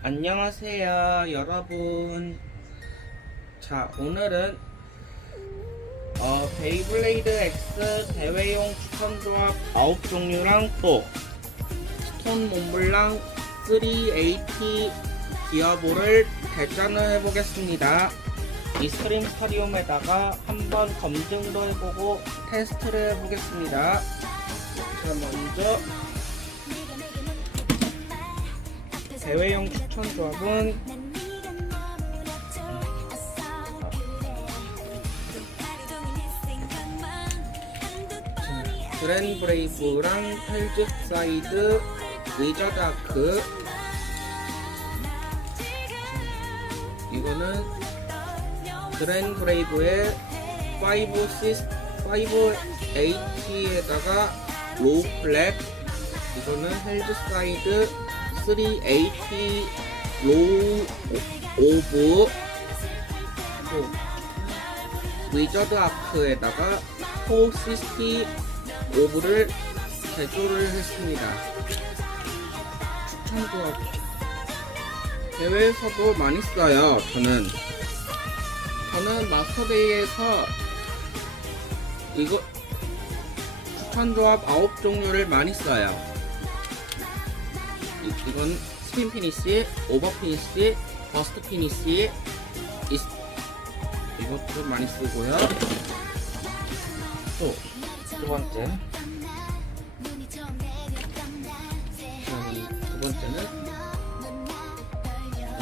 안녕하세요, 여러분. 자, 오늘은 어, 베이블레이드 X 대회용 추천조합 9종류랑 또 스톤 몬블랑 380 기어볼을 대전을 해보겠습니다. 이 스트림 스타리움에다가 한번 검증도 해보고 테스트를 해보겠습니다. 자, 먼저 대회용 추천 조합은 그랜 브레이브랑 펠즈 사이드 의저 다크. 이거는 그랜 브레이브의 5 시스 580에다가 로우 블랙 이거는 헬즈 사이드 380 로우 오브 또 위저드 아크에다가 460 오브를 개조를 했습니다. 추천조합 대회에서도 많이 써요. 저는 저는 마스터데이에서 이거 추천 조합 9 종류를 많이 써요. 이, 이건 스핀 피니시, 오버 피니시, 버스트 피니시, 이, 이것도 많이 쓰고요. 또 두 번째, 음, 두 번째는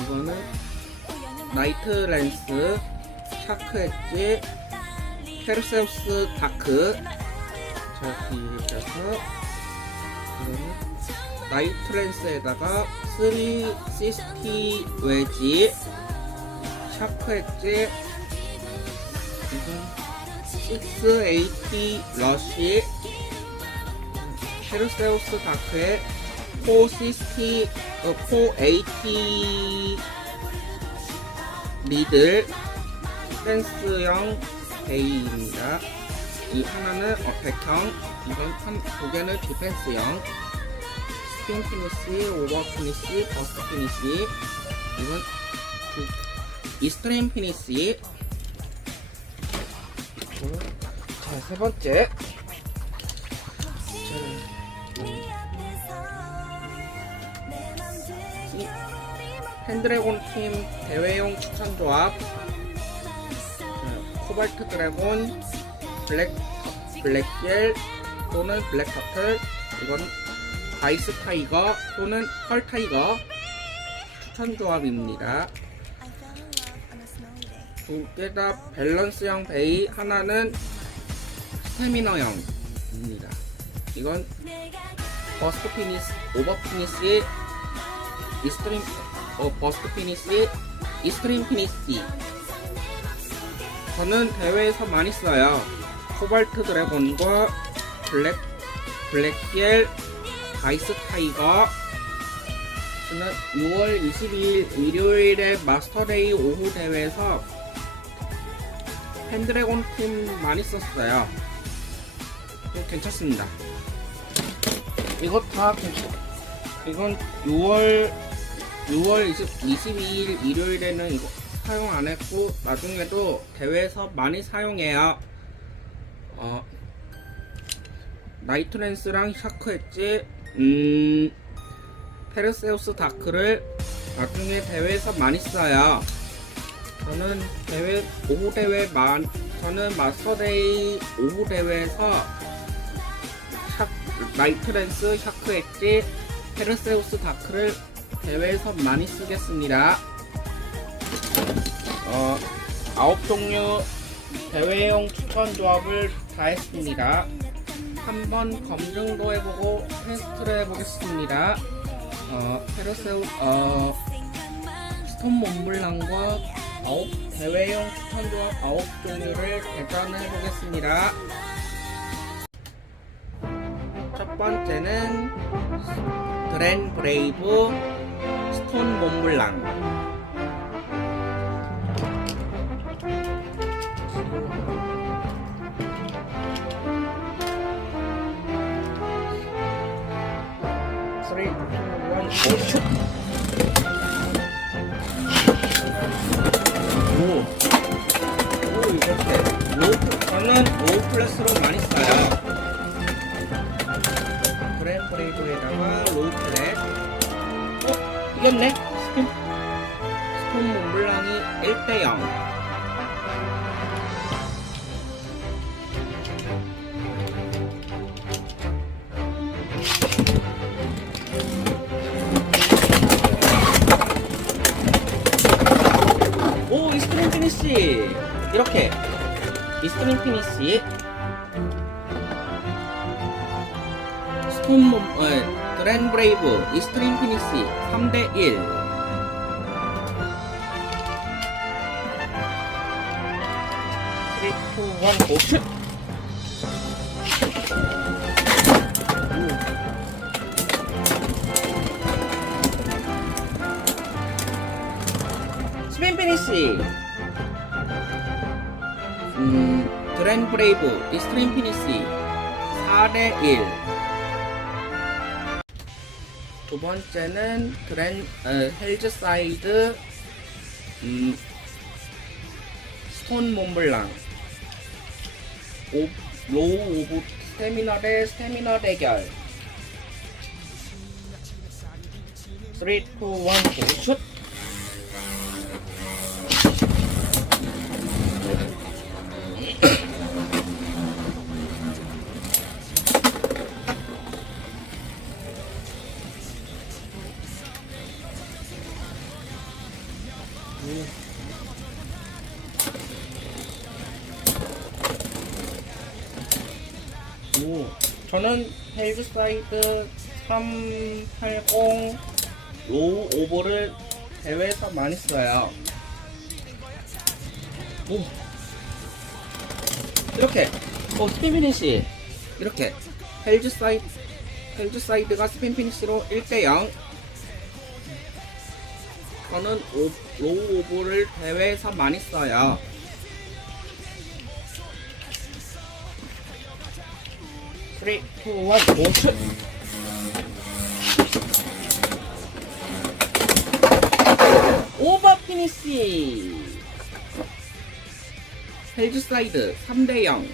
이거는 나이트 렌스, 샤크 엣지, 페르세우스 다크. 자 이렇게 해서 이거는 나이트 렌스에다가 360 웨지, 샤크 엣지, 이건 680 러쉬 페르세우스 다크의 460, 어, 480 리들 댄스형 베이입니다. 이 하나는 어택형, 이건 한, 두 개는 디펜스형. 스핀 피니시, 오버 피니시, 버스트 피니시. 이건 그 이스트림 피니시. 자, 세 번째. 이 펜드래곤 팀 대회용 추천 조합. 자, 코발트 드래곤, 블랙, 블랙 겔 또는 블랙 터틀. 이건 아이스 타이거 또는 펄 타이거 추천 조합입니다. 두개 다 밸런스형 베이 하나는 스태미너형입니다. 이건 버스트 피니스, 오버 피니시, 이스트림, 어, 버스트 피니시, 이스트림 피니시. 저는 대회에서 많이 써요. 코발트 드래곤과 블랙, 블랙 힐, 아이스 타이거. 저는 6월 22일 일요일에 마스터데이 오후 대회에서 펜드래곤 팀 많이 썼어요. 네, 괜찮습니다. 이거 다 괜찮. 이건 6월 6월 20, 22일 일요일에는 이거 사용 안 했고 나중에도 대회에서 많이 사용해요. 어 나이트랜스랑 샤크 엣지 음 페르세우스 다크를 나중에 대회에서 많이 써요. 저는 대회 오후 대회 만 저는 마스터데이 오후 대회에서 샤, 나이트랜스 샤크 엣지 페르세우스 다크를 대회에서 많이 쓰겠습니다. 어 아홉 종류 대회용 추천 조합을 다 했습니다. 한번 검증도 해보고 테스트를 해보겠습니다. 어 페르세우 어 스톤 몬블랑과 아홉 대회용 추천조합 아홉 종류를 대전을 해보겠습니다. 첫 번째는 그랜 브레이브 스톤 몬블랑 투, 원, 고! 오. 오, 이렇게. 로우, 저는 로우 클래스로 많이 써요. 그랜 브레이브에다가 로우 클래스. 어, 이겼네? 스톤, 스톤 몬블랑이 1대0. 이렇게 이스트림 피니시 스톤 몬 어, 드랜 브레이브 이스트림 피니시 3대1 3, 2, 1, 고 슛! 스페인 피니시 음, 드랜 브레이브 이스트림 피니시 4대1 두 번째는 드랜 어, 헬즈 사이드 음, 스톤 몬블랑 오, 로우 오브 스태미너 대 스태미너 대결. 3, 2, 1, 고 슛! 저는 헬즈사이드 380 로우 오버를 대회에서 많이 써요. 오, 이렇게, 어, 스핀 피니시. 이렇게, 헬즈 사이드, 헬즈 사이드가 스핀 피니시로 1대0. 저는 오, 로우 오버를 대회에서 많이 써요. three, two, one, go. 오버 피니시 헬즈 사이드 3대 0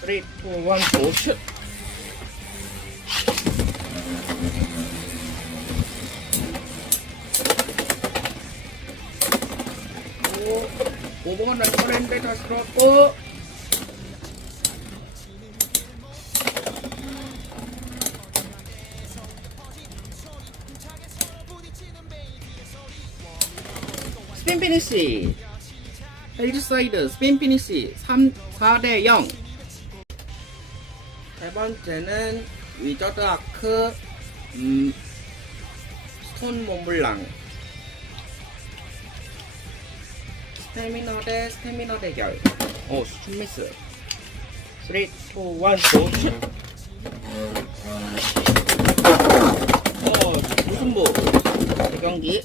3, 2, 1, 5, 슛 5번은 커렌데 다 들었고. 스핀 피니쉬 헬즈사이드 스핀 피니쉬 3, 4대 0 세번째는 위저드 아크 음, 스톤 몸블랑. 스태미너 대 스태미너 대결. 오, 슛 미스. 3, 2, 1, 고, 슛! 어, 무승부. 대경기.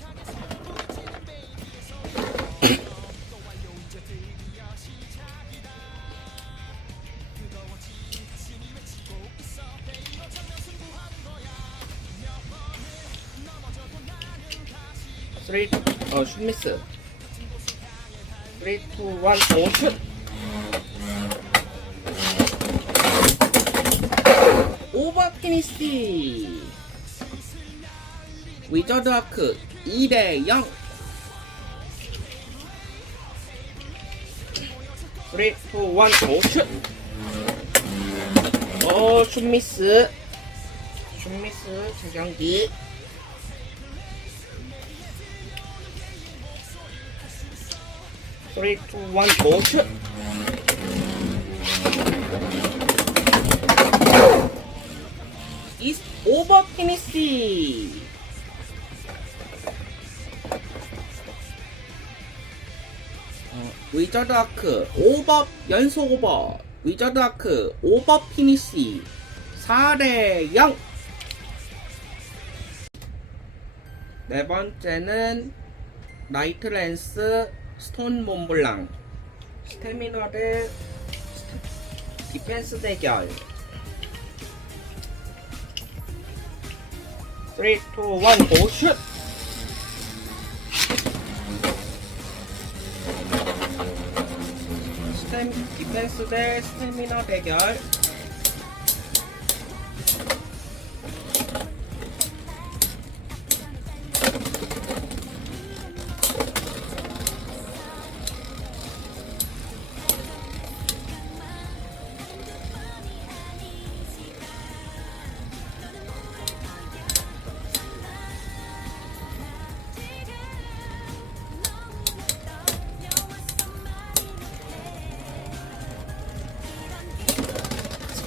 쓰리, 어, 슛 미스. 3, 2, 1, 고, 슛! 오버 피니시! 위저드 아크 2대 0! 3, 2, 1, 고, 슛! 어, 슛 미스. 슛 미스, 재경기. Three, two, one, go shoot. Is over finish. 어, 위저드 아크 오버 연속 오버 위저드 아크 오버 피니시 4대 0. 네 번째는 나이트 랜스 스톤 몬블랑 스태미너 대 스태- 디펜스 대결 3, 2, 1, 고 슛! 스템 디펜스 대 스태미너 대결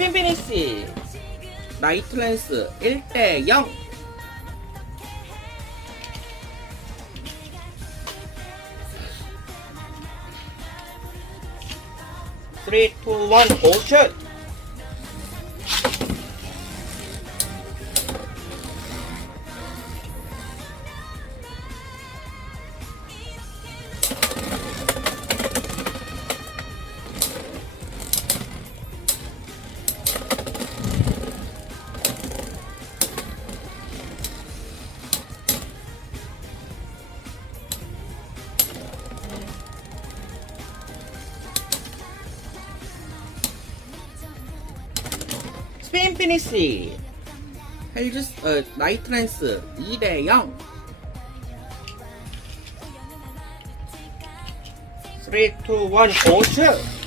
스핀 피니시 나이트 랜스 1대 0 3, 2, 1, 고슛! 스페인 피니시 헬즈 어, 나이트랜스 2대 0 3, 2, 1, 고슛!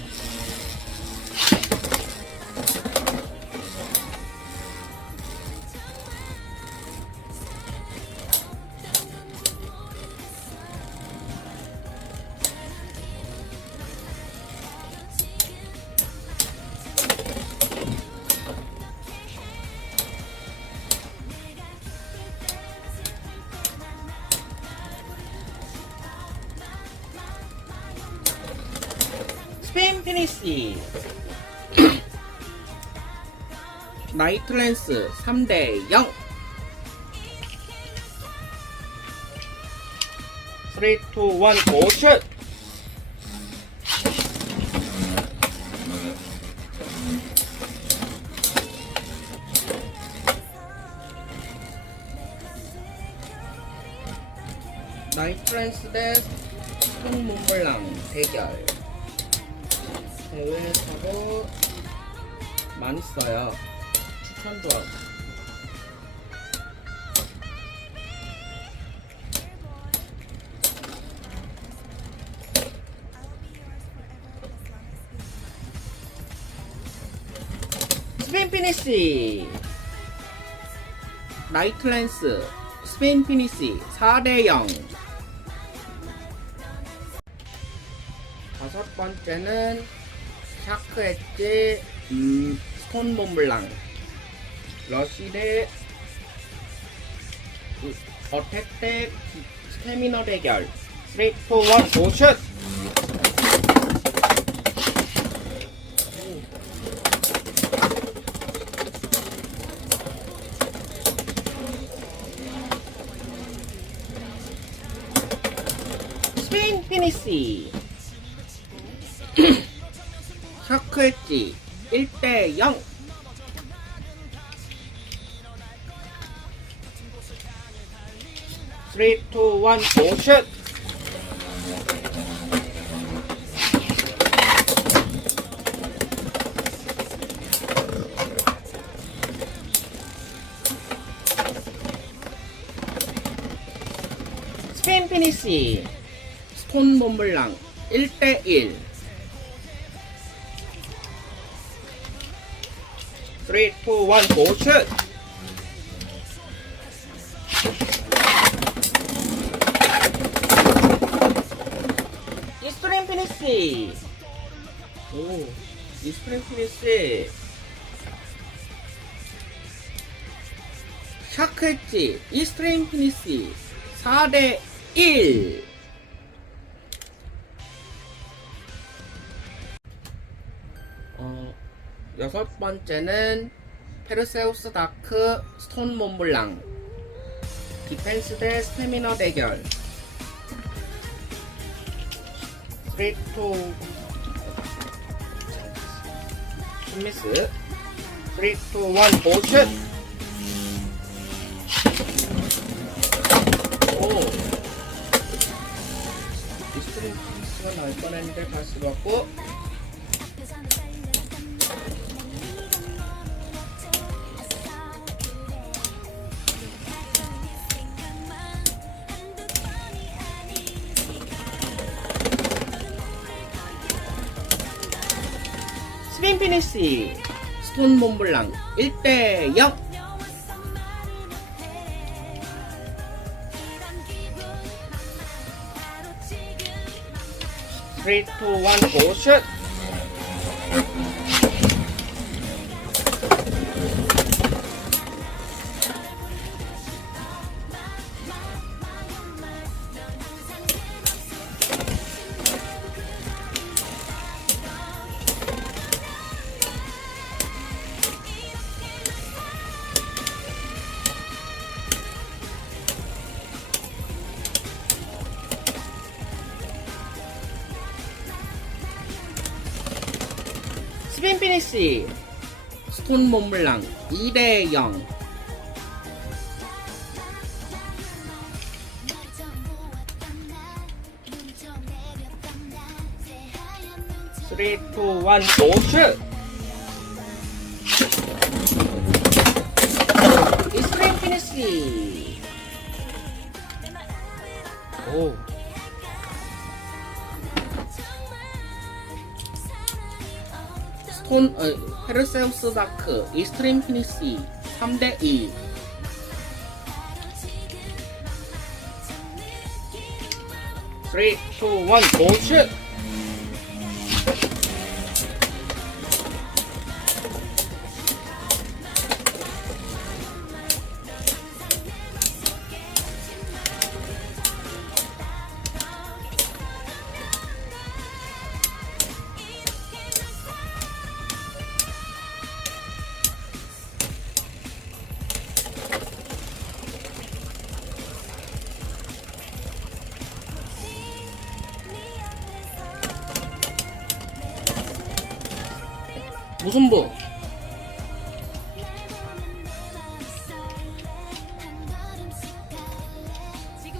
트랜스 3대 0 3, 2, 1, 고슛! 나이트랜스 대 스톤몬블랑 대결 대회에서도 많이 써요. 추천도 하고. 스페인 피니시. 나이트 랜스. 스페인 피니시. 4대0 다섯 번째는 샤크 엣지 음, 스톤 몬블랑 러시 대 그, 어택 대 스태미너 대결. 3, 2, 1, 고슛! 스페인 피니시. 샤크 엣지 1대 0 3, 2, 1, 고슛! 스페인 피니시 스톤 몬블랑 1대1 3, 2, 1, 고슛! 피니시! 샤크 엣지, 이스트림 피니시 4대 1! 어, 여섯 번째는 페르세우스 다크 스톤 몬블랑 디펜스 대 스태미너 대결 3, 2 킴미스 3, 2, 1, 고슛! 오! 이스트림 킴미스가 나올 뻔했는데 갈수록 왔고 피니시 스톤 몬블랑 1대 0 3, 2, 1, 고, 슛! 스톤 몬블랑 2대 0 3, 2, 1, 고슛! 이스프링 피니시 오. 스톤 어, 페르세우스 다크 이스트림 피니시 3대 2 3, 2, 1, 고슛! 무승부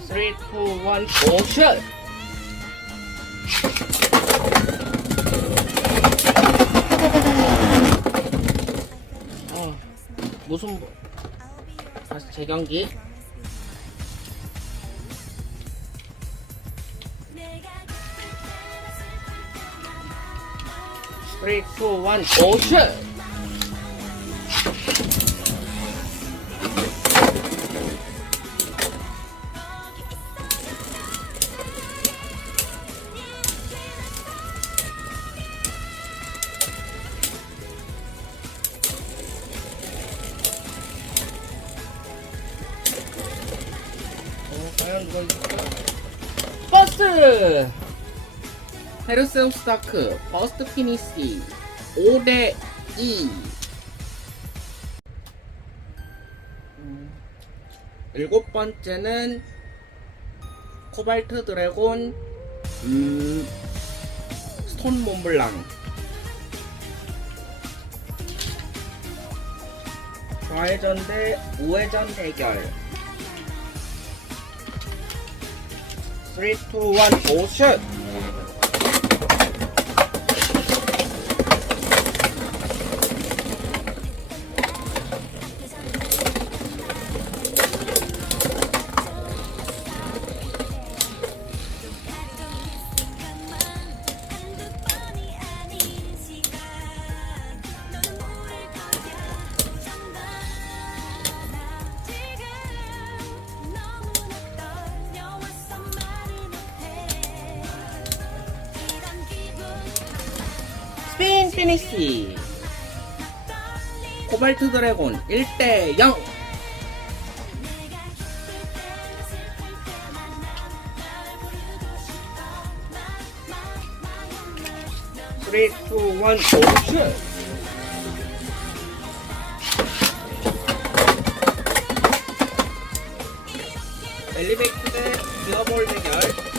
3, 2, 1, 고슛! 어, 무승부 다시 재경기 Three, two, one, 고슛! 어, 과연 누가 이길까? 버스! 헤르세우스 다크 버스트 피니시 5대 2 음, 일곱 번째는 코발트 드래곤 음, 스톤 몬블랑. 좌회전 대 우회전 대결. 3, 2, 1, 오슛! 코발트 드래곤 1대 0 3, 2, 1, 오슛 엘리베이터 대 기어볼 대결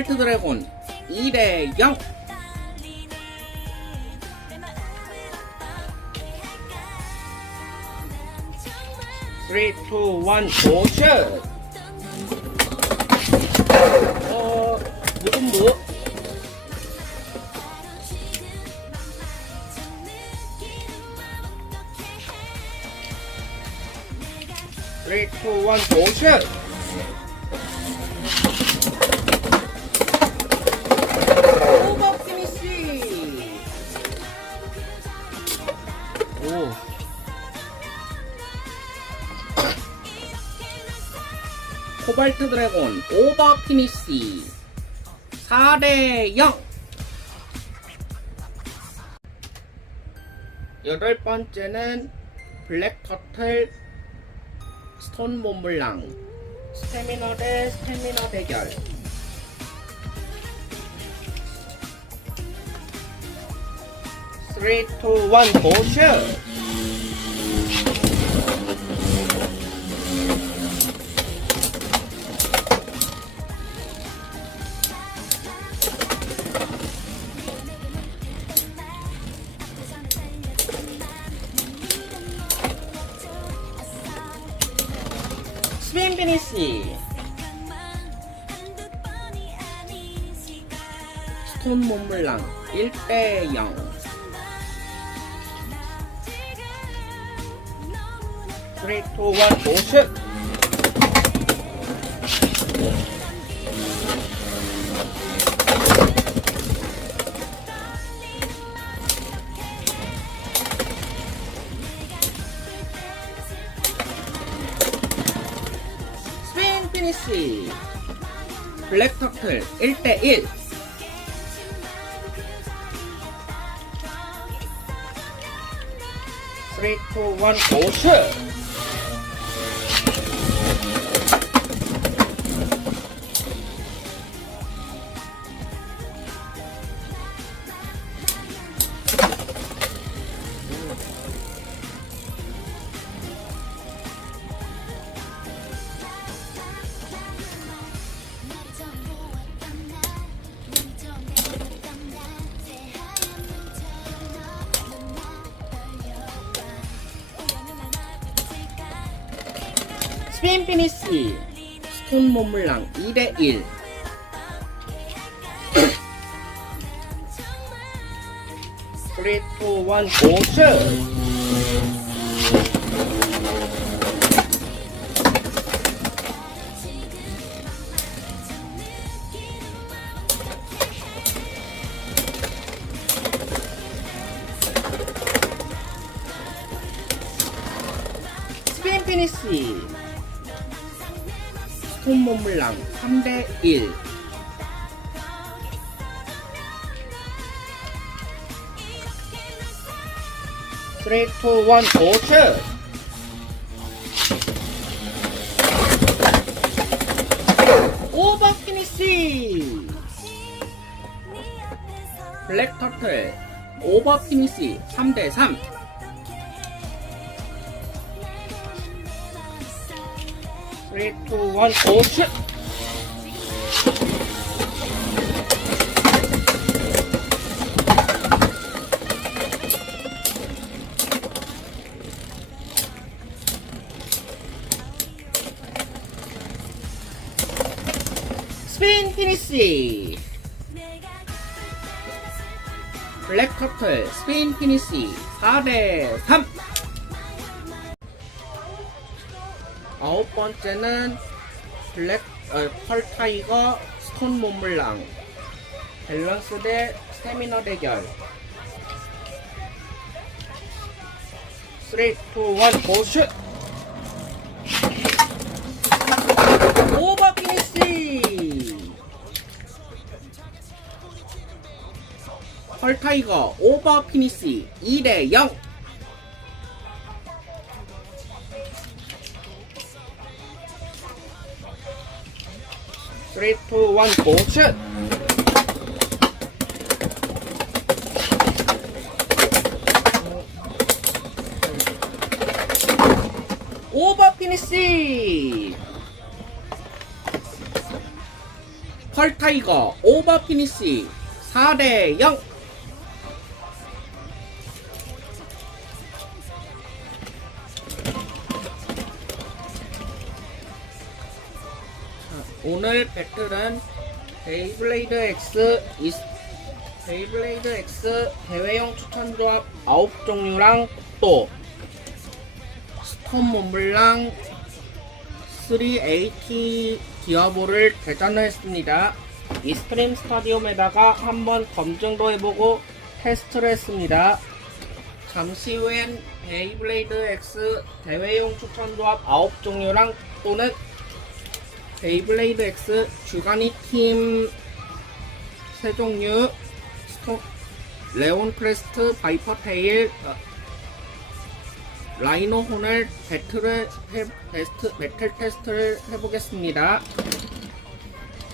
코발트 드래곤 2대 0 3, 2, 1, 모션 어, 무금무 Three, two, one, motion. 오버 드래곤 오버 피니시. 4대 0 여덟 번째는 블랙 터틀 스톤 몬블랑. 스태미너 대 스태미너 대결. 3, 2, 1, 모션! 스톤 몬블랑 1대 0 3, 2, 1, 모션! 스페인 피니시. 블랙 터틀 1대1 3, 2, 1, 모 1 3, 2, 1, 모션! 스페인 피니시. 스톤 몬블랑 3대1 3, 2, 1, 모션! 오버 피니시! 블랙 터틀 오버 피니시 3대 3 3, 2, 1, 모션! 스페인 피니시. 블랙 터틀 스페인 피니시. 4대3 아홉 번째는 블랙 어, 펄 타이거 스톤 몬블랑 밸런스 대 스태미너 대결 3, 2, 1, 모션! 오버 피니시! 펄 타이거 오버 피니시 2대 0 3, 2, 1, 모션! 오버 피니시! 펄타이거 오버 피니시 4대 0 오늘 배틀은 베이블레이드 X 베이블레이드 X 대회용 추천 조합 9종류랑 또 스톤 몬블랑 380 디아보를 대전을 했습니다. 이스트림 스타디움에다가 한번 검증도 해보고 테스트를 했습니다. 잠시 후엔 베이블레이드 X 대회용 추천 조합 9종류랑 또는 베이블레이드 X 주간이 팀세 종류 스토, 레온 크레스트 바이퍼 테일 어, 라이노 혼을 배틀을 해, 베스트, 배틀 테스트를 해보겠습니다.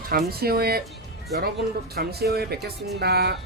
잠시 후에 여러분도 잠시 후에 뵙겠습니다.